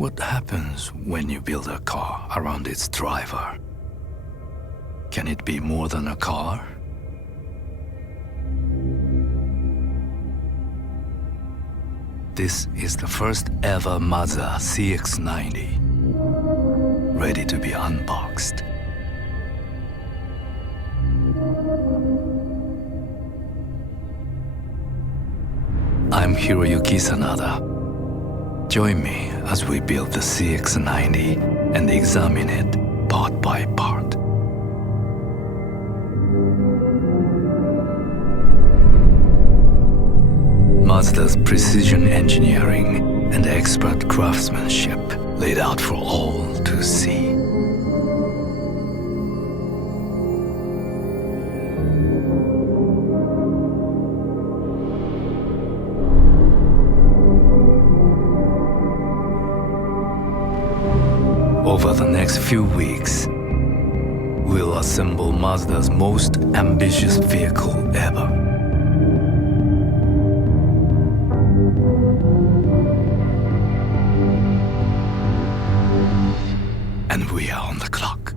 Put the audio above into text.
What happens when you build a car around its driver? Can it be more than a car? This is the first ever Mazda CX-90, ready to be unboxed. I'm Hiroyuki Sanada. Join me as we build the CX-90 and examine it part by part. Mazda's precision engineering and expert craftsmanship laid out for all to see. Over the next few weeks, we'll assemble Mazda's most ambitious vehicle ever. And we are on the clock.